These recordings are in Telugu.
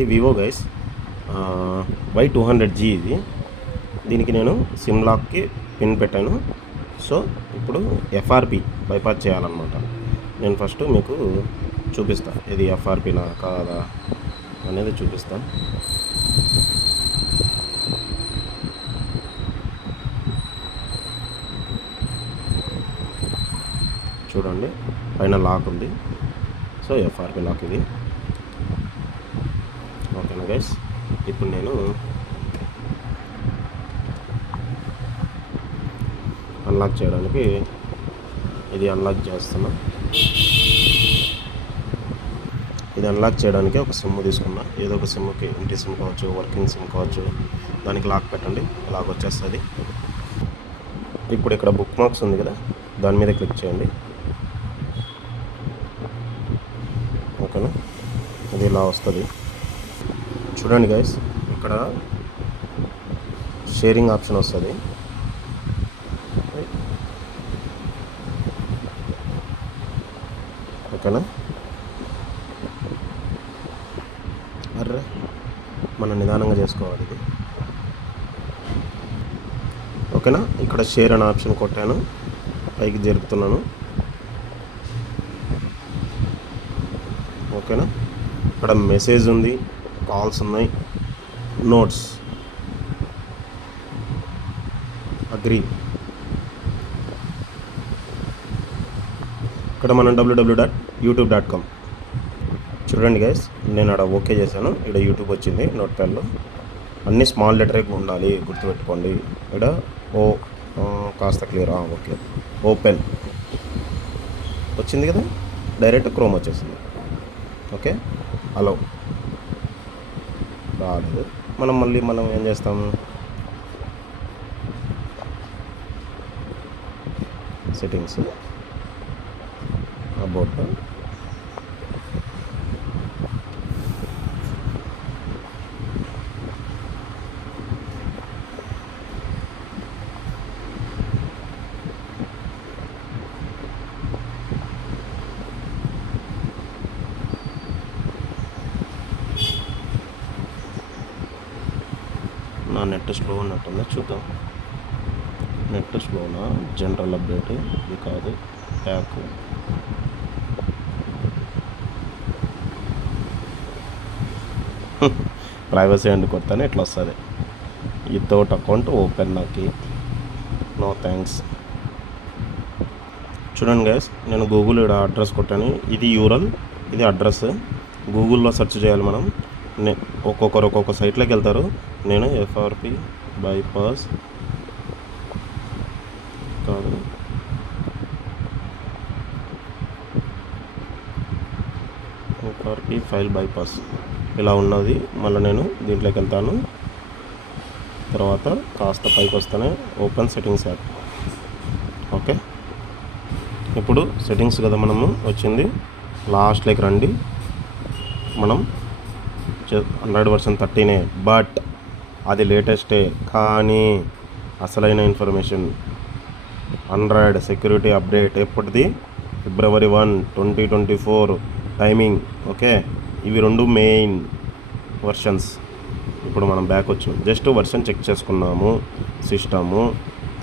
ఇది వివో గైస్ Y200G ఇది. దీనికి నేను సిమ్ లాక్కి పిన్ పెట్టాను. సో ఇప్పుడు FRP బైపాస్ చేయాలన్నమాట. నేను ఫస్ట్ మీకు చూపిస్తా ఇది FRPనా కాదా అనేది చూపిస్తాను. చూడండి పైన లాక్ ఉంది. సో FRP లాక్ ఇది. ఓకేనా గైస్, ఇప్పుడు నేను అన్లాక్ చేయడానికి ఇది అన్లాక్ చేస్తున్నా. ఇది అన్లాక్ చేయడానికి ఒక సిమ్ తీసుకున్నా. ఏదో ఒక సిమ్కి, ఇంటి సిమ్ కావచ్చు, వర్కింగ్ సిమ్ కావచ్చు, దానికి లాక్ పెట్టండి. లాక్ వచ్చేస్తుంది. ఇప్పుడు ఇక్కడ బుక్ మార్క్స్ ఉంది కదా, దాని మీద క్లిక్ చేయండి. ఓకేనా, ఇది ఇలా వస్తుంది. చూడండి గైస్, ఇక్కడ షేరింగ్ ఆప్షన్ వస్తుంది. ఓకేనా, అర్రే మనం నిదానంగా చేసుకోవాలి ఇది. ఓకేనా, ఇక్కడ షేర్ అనే ఆప్షన్ కొట్టాను, పైకి జరుపుతున్నాను. ఓకేనా, ఇక్కడ మెసేజ్ ఉంది, కాల్స్ ఉన్నాయి, నోట్స్, అగ్రీ. ఇక్కడ మనం www.youtube.com చూడండి గైస్, నేను అక్కడ ఓకే చేశాను. ఇక్కడ యూట్యూబ్ వచ్చింది నోట్ ప్యాడ్లో. అన్నీ స్మాల్ లెటరే ఉండాలి, గుర్తుపెట్టుకోండి. ఇక్కడ కాస్త క్లియర్. ఓకే, ఓపెన్ వచ్చింది కదా, డైరెక్ట్ క్రోమ్ వచ్చేసింది. ఓకే, హలో రాలేదు. మనం ఏం చేస్తాము, సెట్టింగ్స్, అబౌట్, నా నెట్ స్లో ఉన్నట్టుంది, చూద్దాం. నెట్ స్లోనా, జనరల్ అప్డేట్, ఇది కాదు, ప్యాక్. ప్రైవసీ అండ్ కొడతానే ఇట్లా వస్తుంది. వితౌట్ అకౌంట్ ఓపెన్ నాకి, నో థ్యాంక్స్. చూడండి గైస్, నేను గూగుల్ ఇక్కడ అడ్రస్ కొట్టాను. ఇది యూరల్, ఇది అడ్రస్. గూగుల్లో సెర్చ్ చేయాలి మనం. ఒక్కొక్కరు ఒక్కొక్క సైట్లోకి వెళ్తారు. నేను FRP బైపాస్ కాదు, FRP ఫైల్ బైపాస్ ఇలా ఉన్నది. మళ్ళీ నేను దీంట్లోకి వెళ్తాను. తర్వాత కాస్త పైకి వస్తేనే ఓపెన్ సెట్టింగ్స్ యాప్. ఓకే, ఇప్పుడు సెట్టింగ్స్ కదా మనము వచ్చింది, లాస్ట్లోకి రండి. మనం Android version 13, బట్ అది లేటెస్టే. కానీ అసలైన ఇన్ఫర్మేషన్ Android సెక్యూరిటీ అప్డేట్ ఎప్పటిది, February 1, 2024 టైమింగ్. ఓకే, ఇవి రెండు మెయిన్ వర్షన్స్. ఇప్పుడు మనం బ్యాక్ వచ్చాం, జస్ట్ వర్షన్ చెక్ చేసుకున్నాము. సిస్టము,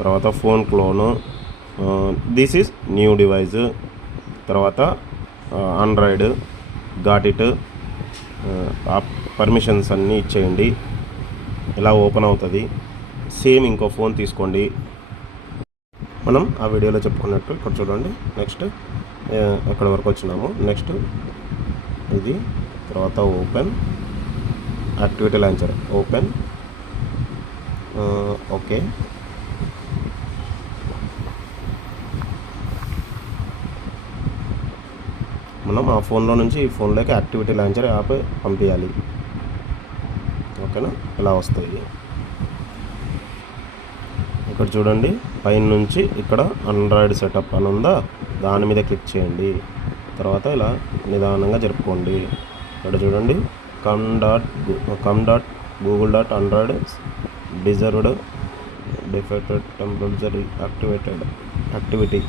తర్వాత phone clone, this is new device, తర్వాత ఆండ్రాయిడ్ గాట్ ఇట్, పర్మిషన్స్ అన్నీ ఇచ్చేయండి. ఇలా ఓపెన్ అవుతుంది. సేమ్ ఇంకో ఫోన్ తీసుకోండి. మనం ఆ వీడియోలో చెప్పుకున్నట్టు ఇక్కడ చూడండి. నెక్స్ట్ ఎక్కడ వరకు వచ్చినాము, నెక్స్ట్ ఇది, తర్వాత open activity launcher, open. Okay, మనం ఆ ఫోన్లో నుంచి ఈ ఫోన్లోకి యాక్టివిటీ లాంచర్ యాప్ పంపించాలి. ఓకేనా, ఇలా వస్తాయి. ఇక్కడ చూడండి, పైన నుంచి ఇక్కడ ఆండ్రాయిడ్ సెటప్ అని ఉందా, దాని మీద క్లిక్ చేయండి. తర్వాత ఇలా నిదానంగా జరుపుకోండి. ఇక్కడ చూడండి, com.google.android deserved defected temperature activity.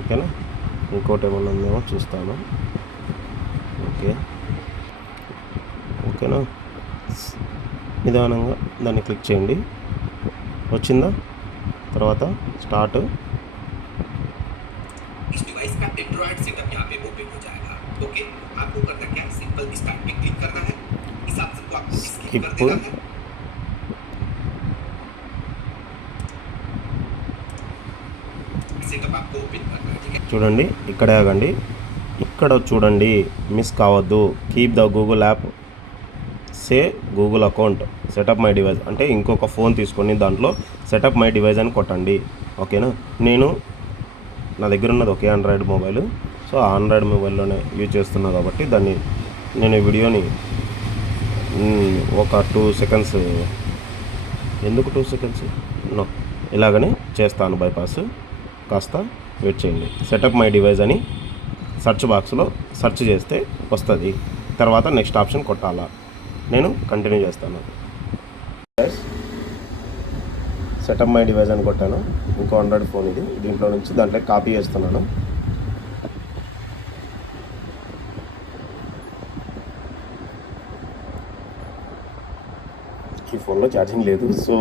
ఓకేనా, ఇంకోటి ఏమన్నా ఉందేమో చూస్తాను. ఓకే, ఓకేనా. నిదానంగా దాన్ని క్లిక్ చేయండి. వచ్చిందా? తర్వాత స్టార్ట్. इस डिवाइस का एंड्रॉइड सेटअप यहाँ पे ओपन हो जाएगा. ओके, आपको करना क्या है, सिंपल स्टार्ट पे क्लिक करना है. इस ऑप्शन को आपको स्किप कर స్కిప్. देना है. सेटअप आपको ओपन करना है. ठीक है, చూడండి ఇక్కడే ఆగండి. ఇక్కడ చూడండి, మిస్ కావద్దు. Keep the Google app, say Google account, setup my device అంటే ఇంకొక ఫోన్ తీసుకొని దాంట్లో సెటప్ మై డివైస్ అని కొట్టండి. ఓకేనా. నా దగ్గర ఉన్నది ఒకే ఆండ్రాయిడ్ మొబైల్. సో ఆ ఆండ్రాయిడ్ మొబైల్లోనే యూజ్ చేస్తున్నా కాబట్టి నేను ఈ వీడియోని ఒక 2 సెకండ్స్, ఎందుకు 2 సెకండ్స్ నో, ఇలాగనే చేస్తాను బైపాస్. కాస్త వెయిట్ చేయండి. సెటప్ మై డివైస్ అని సెర్చ్ బాక్స్లో సెర్చ్ చేస్తే వస్తుంది. తర్వాత నెక్స్ట్ ఆప్షన్ కొట్టాలా. నేను కంటిన్యూ చేస్తాను. సెటప్ మై డివైస్ అని కొట్టాను. ఇంకో ఆండ్రాయిడ్ ఫోన్ ఇది. దీంట్లో నుంచి దాంట్లో కాపీ చేస్తున్నాను. ఈ ఫోన్లో ఛార్జింగ్ లేదు. సో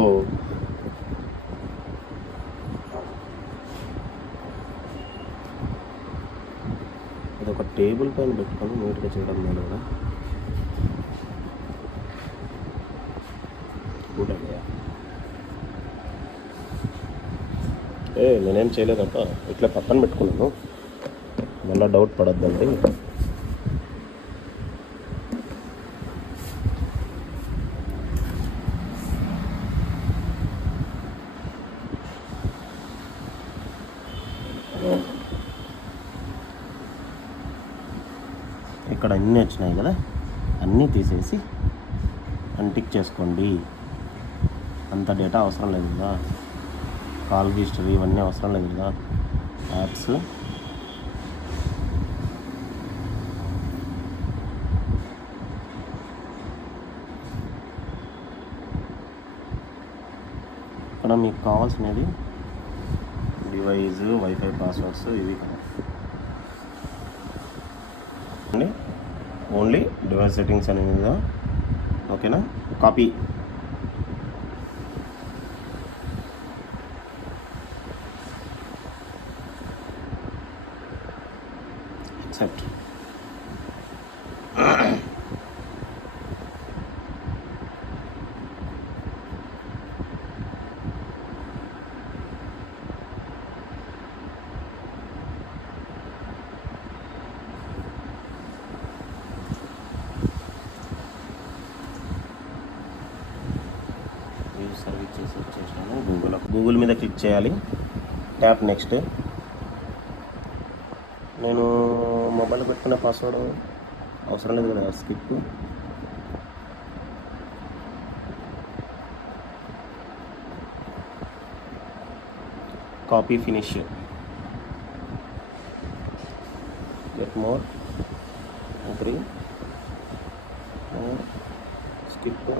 ఇది ఒక టేబుల్ పైన పెట్టుకొని నీట్గా చేయడం నేను కూడా గుడ్ ఐడియా. నేనేం చేయలేదప్ప, ఇట్లా పక్కన పెట్టుకున్నాను. మళ్ళీ డౌట్ పడద్దండి. ఇక్కడ అన్నీ వచ్చినాయి కదా, అన్నీ తీసేసి అన్టిక్ చేసుకోండి. అంత డేటా అవసరం లేదు కదా, కాల్ హిస్టరీ ఇవన్నీ అవసరం లేదు కదా. యాప్స్, ఇక్కడ మీకు కావాల్సినది డివైస్, వైఫై పాస్వర్డ్స్ ఇవి కదా. ఓన్లీ డివైస్ సెట్టింగ్స్ అనేది కదా. ఓకేనా. కాపీ. యాక్సెప్ట్. సర్వీస్ చేసినాను. గూగుల్ మీద క్లిక్ చేయాలి. Tap next. నేను మొబైల్ పెట్టుకునే పాస్వర్డ్ అవసరం లేదు కదా. Skip. Copy, finish, get more, agree, skip.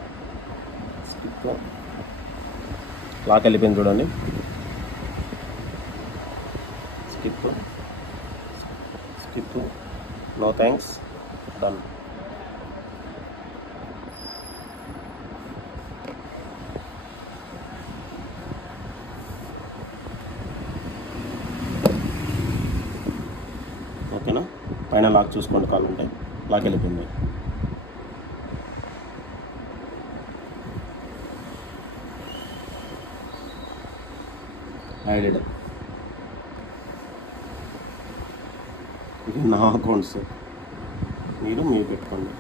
Lock వెళ్ళిపోయింది చూడండి. Skip, no thanks, done. ఓకేనా. పైన లాక్ చూసుకోండి, కాల్ ఉంటే. లాక్ వెళ్ళిపోయింది. ఐడెడ్. ఇవి నా అకౌంట్స్, మీరు పెట్టుకోండి.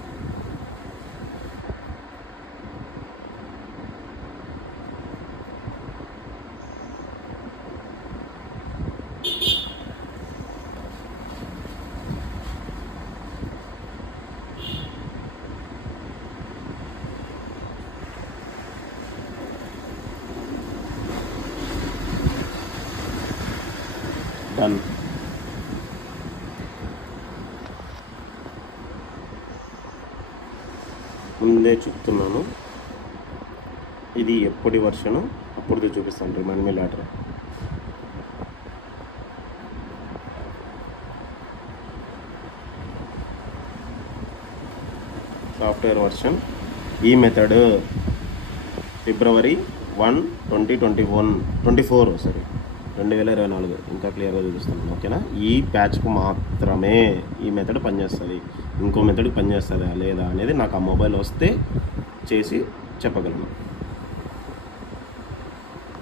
డన్. ముందే చెప్తున్నాను, ఇది ఎప్పటి వర్షను అప్పుడుది చూపిస్తాను. Remind me later. Soft software version ఈ మెథడ్ February 1, 2024 సారీ 2024 ఇంకా క్లియర్గా చూపిస్తున్నాను. ఓకేనా, ఈ ప్యాచ్కు మాత్రమే ఈ మెథడ్ పనిచేస్తుంది. ఇంకో మెథడ్ పనిచేస్తుందా లేదా అనేది నాకు ఆ మొబైల్ వస్తే చేసి చెప్పగలను.